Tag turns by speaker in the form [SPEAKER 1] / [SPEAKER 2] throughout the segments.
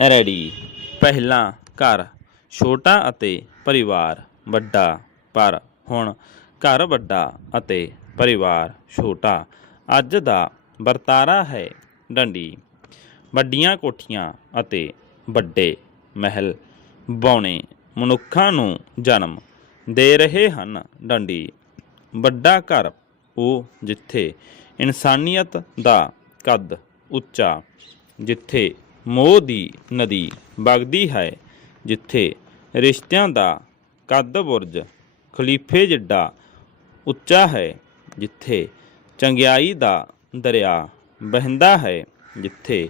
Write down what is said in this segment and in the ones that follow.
[SPEAKER 1] Ready. ਪਹਿਲਾਂ ਘਰ, ਛੋਟਾ ਅਤੇ ਪਰਿਵਾਰ ਵੱਡਾ, ਪਰ ਹੁਣ ਘਰ ਵੱਡਾ ਅਤੇ ਪਰਿਵਾਰ ਛੋਟਾ। ਅੱਜ ਦਾ ਵਰਤਾਰਾ ਹੈ ਡੰਡੀ। ਵੱਡੀਆਂ ਕੋਠੀਆਂ ਅਤੇ ਵੱਡੇ ਮਹਿਲ। ਬੌਣੇ ਮਨੁੱਖਾਂ ਨੂੰ ਜਨਮ ਦੇ ਰਹੇ ਹਨ ਡੰਡੀ। ਵੱਡਾ ਘਰ, ਉਹ ਜਿੱਥੇ ਇਨਸਾਨੀਅਤ ਦਾ ਕੱਦ ਉੱਚਾ, ਜਿੱਥੇ ਮੋਹ ਦੀ ਨਦੀ ਵਗਦੀ ਹੈ, ਜਿੱਥੇ ਰਿਸ਼ਤਿਆਂ ਦਾ ਕੱਦ ਬੁਰਜ ਖਲੀਫੇ ਜਿੱਡਾ ਉੱਚਾ ਹੈ, ਜਿੱਥੇ ਚੰਗਿਆਈ ਦਾ ਦਰਿਆ ਵਹਿੰਦਾ ਹੈ, ਜਿੱਥੇ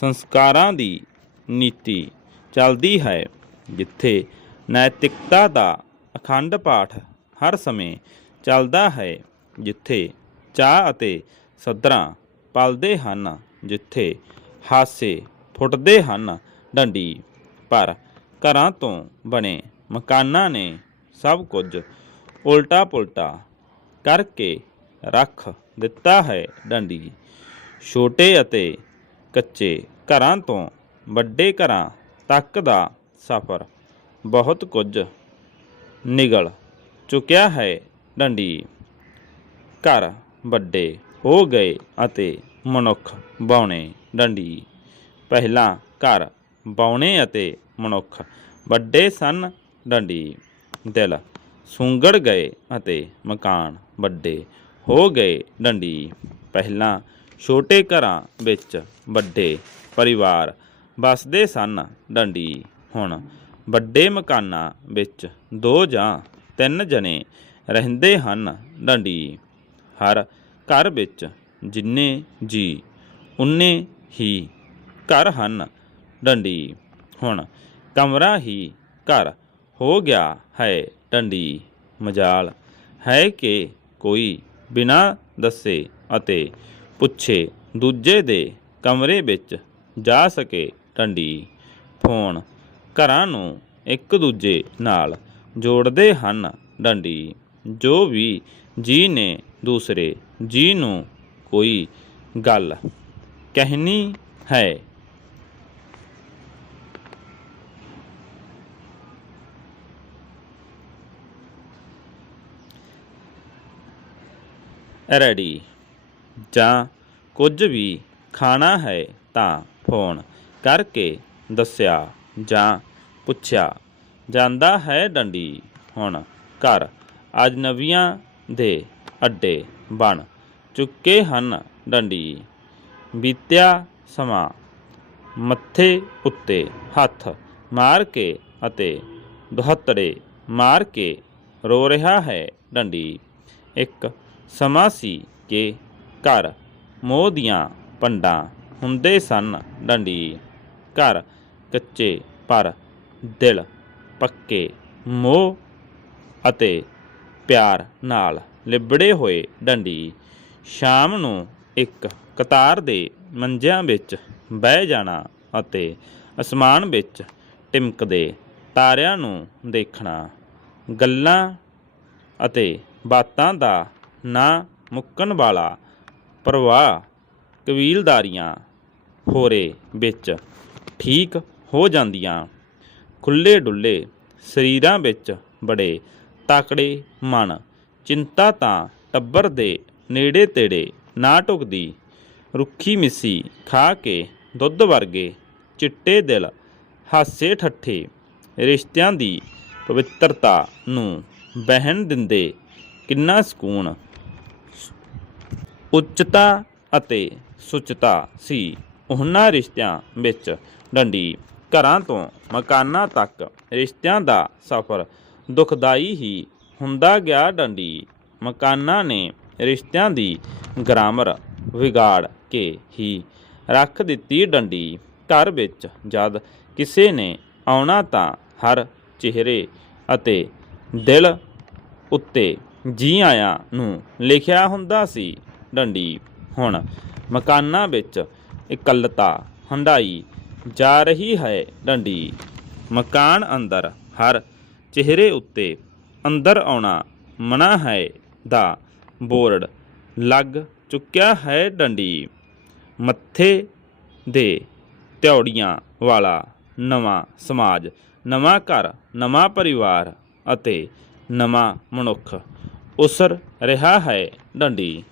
[SPEAKER 1] ਸੰਸਕਾਰਾਂ ਦੀ ਨੀਤੀ ਚੱਲਦੀ ਹੈ, ਜਿੱਥੇ ਨੈਤਿਕਤਾ ਦਾ ਅਖੰਡ ਪਾਠ ਹਰ ਸਮੇਂ ਚੱਲਦਾ ਹੈ, ਜਿੱਥੇ ਚਾਹ ਅਤੇ ਸਦਰਾਂ ਪਲਦੇ ਹਨ, ਜਿੱਥੇ ਹਾਸੇ ਫੁੱਟਦੇ ਹਨ ਡੰਡੀ। ਪਰ ਘਰਾਂ ਤੋਂ ਬਣੇ ਮਕਾਨਾਂ ਨੇ ਸਭ ਕੁਝ ਉਲਟਾ ਪੁਲਟਾ ਕਰਕੇ ਰੱਖ ਦਿੱਤਾ ਹੈ ਡੰਡੀ। ਛੋਟੇ ਅਤੇ ਕੱਚੇ ਘਰਾਂ ਤੋਂ ਵੱਡੇ ਘਰਾਂ ਤੱਕ ਦਾ ਸਫ਼ਰ ਬਹੁਤ ਕੁਝ ਨਿਗਲ ਚੁੱਕਿਆ ਹੈ ਡੰਡੀ। ਘਰ ਵੱਡੇ ਹੋ ਗਏ ਅਤੇ ਮਨੁੱਖ ਬੌਣੇ ਡੰਡੀ। ਪਹਿਲਾਂ ਘਰ ਬੌਣੇ ਅਤੇ ਮਨੁੱਖ। ਵੱਡੇ ਸਨ ਡੰਡੀ, ਦਿਲ। ਸੁੰਗੜ ਗਏ ਅਤੇ ਮਕਾਨ ਵੱਡੇ ਹੋ ਗਏ ਡੰਡੀ। ਪਹਿਲਾਂ ਛੋਟੇ ਘਰਾਂ ਵਿੱਚ ਵੱਡੇ ਪਰਿਵਾਰ ਵੱਸਦੇ ਸਨ ਡੰਡੀ। ਹੁਣ ਵੱਡੇ ਮਕਾਨਾਂ ਵਿੱਚ ਦੋ ਜਾਂ ਤਿੰਨ ਜਣੇ ਰਹਿੰਦੇ ਹਨ ਡੰਡੀ। ਹਰ ਘਰ ਵਿੱਚ ਜਿੰਨੇ ਜੀ, ਉਨੇ ਹੀ ਘਰ ਹਨ। ਡੰਡੀ, ਹੁਣ ਕਮਰਾ ਹੀ ਘਰ ਹੋ ਗਿਆ ਹੈ ਡੰਡੀ। ਮਜਾਲ ਹੈ ਕਿ ਕੋਈ ਬਿਨਾਂ ਦੱਸੇ ਅਤੇ ਪੁੱਛੇ ਦੂਜੇ ਦੇ ਕਮਰੇ ਵਿੱਚ ਜਾ ਸਕੇ ਡੰਡੀ। ਫੋਨ ਘਰਾਂ ਨੂੰ ਇੱਕ ਦੂਜੇ ਨਾਲ ਜੋੜਦੇ ਹਨ ਡੰਡੀ। ਜੋ ਵੀ ਜੀ ਨੇ ਦੂਸਰੇ ਜੀ ਨੂੰ ਕੋਈ ਗੱਲ ਕਹਿਣੀ ਹੈ ਰੈਡੀ। ਜਾਂ ਕੁਝ ਵੀ ਖਾਣਾ ਹੈ ਤਾਂ ਫੋਨ ਕਰਕੇ ਦੱਸਿਆ ਜਾਂ ਪੁੱਛਿਆ ਜਾਂਦਾ ਹੈ ਡੰਡੀ। ਹੁਣ ਘਰ ਅਜਨਬੀਆਂ ਦੇ ਅੱਡੇ ਬਣ ਚੁੱਕੇ ਹਨ ਡੰਡੀ। ਬੀਤਿਆ ਸਮਾਂ ਮੱਥੇ ਉੱਤੇ ਹੱਥ ਮਾਰ ਕੇ ਅਤੇ ਦੁਹੱਤੜੇ ਮਾਰ ਕੇ ਰੋ ਰਿਹਾ ਹੈ ਡੰਡੀ। ਇੱਕ ਸਮਾਂ ਸੀ ਕਿ ਘਰ ਮੋਹ ਦੀਆਂ ਪੰਡਾਂ ਹੁੰਦੇ ਸਨ ਡੰਡੀ। ਘਰ ਕੱਚੇ ਪਰ ਦਿਲ ਪੱਕੇ, ਮੋਹ ਅਤੇ ਪਿਆਰ ਨਾਲ ਲਿਬੜੇ ਹੋਏ ਡੰਡੀ। ਸ਼ਾਮ ਨੂੰ ਇੱਕ ਕਤਾਰ ਦੇ ਮੰਜਿਆਂ ਵਿੱਚ ਬਹਿ ਜਾਣਾ ਅਤੇ ਅਸਮਾਨ ਵਿੱਚ ਟਿਮਕਦੇ ਤਾਰਿਆਂ ਨੂੰ ਦੇਖਣਾ। ਗੱਲਾਂ ਅਤੇ ਬਾਤਾਂ ਦਾ ਨਾ ਮੁੱਕਣ ਵਾਲਾ ਪ੍ਰਵਾਹ ਕਬੀਲਦਾਰੀਆਂ ਹੋਰੇ ਵਿੱਚ ਠੀਕ ਹੋ ਜਾਂਦੀਆਂ। ਖੁੱਲੇ ਡੁੱਲੇ ਸਰੀਰਾਂ ਵਿੱਚ ਬੜੇ ਤਾਕੜੇ ਮਨ, ਚਿੰਤਾ ਤਾਂ ਟੱਬਰ ਦੇ ਨੇੜੇ ਤੇੜੇ ਨਾ ਟੁਕਦੀ। ਰੁੱਖੀ ਮਿੱਸੀ ਖਾ ਕੇ ਦੁੱਧ ਵਰਗੇ ਚਿੱਟੇ ਦਿਲ, ਹਾਸੇ ਠੱਠੇ ਰਿਸ਼ਤਿਆਂ ਦੀ ਪਵਿੱਤਰਤਾ ਨੂੰ ਬਹਿਣ ਦਿੰਦੇ ਕਿੰਨਾ ਸਕੂਨ ਉੱਚਤਾ ਅਤੇ ਸੁਚਤਾ ਸੀ। ਉਹਨਾਂ ਰਿਸ਼ਤਿਆਂ ਵਿੱਚ ਡੰਡੀ ਘਰਾਂ ਤੋਂ ਮਕਾਨਾਂ ਤੱਕ ਰਿਸ਼ਤਿਆਂ ਦਾ ਸਫ਼ਰ ਦੁਖਦਾਈ ਹੀ ਹੁੰਦਾ ਗਿਆ। ਡੰਡੀ ਮਕਾਨਾਂ ਨੇ ਰਿਸ਼ਤਿਆਂ ਦੀ ਗ੍ਰਾਮਰ ਵਿਗਾੜ ਕੇ ਹੀ ਰੱਖ ਦਿੱਤੀ। ਡੰਡੀ ਘਰ ਵਿੱਚ ਜਦ ਕਿਸੇ ਨੇ ਆਉਣਾ ਤਾਂ ਹਰ ਚਿਹਰੇ ਅਤੇ ਦਿਲ ਉੱਤੇ ਜੀ ਆਇਆਂ ਨੂੰ ਲਿਖਿਆ ਹੁੰਦਾ ਸੀ। ਡੰਡੀ। ਹੁਣ ਮਕਾਨਾਂ ਵਿੱਚ ਇਕੱਲਤਾ ਹੰਡਾਈ ਜਾ ਰਹੀ ਹੈ ਡੰਡੀ। ਮਕਾਨ ਅੰਦਰ ਹਰ ਚਿਹਰੇ ਉੱਤੇ ਅੰਦਰ ਆਉਣਾ ਮਨਾ ਹੈ ਦਾ ਬੋਰਡ ਲੱਗ ਚੁੱਕਿਆ ਹੈ ਡੰਡੀ। ਮੱਥੇ ਦੇ ਤਿਉੜੀਆਂ ਵਾਲਾ ਨਵਾਂ ਸਮਾਜ, ਨਵਾਂ ਘਰ, ਨਵਾਂ ਪਰਿਵਾਰ ਅਤੇ ਨਵਾਂ ਮਨੁੱਖ ਉਸਰ ਰਿਹਾ ਹੈ ਡੰਡੀ।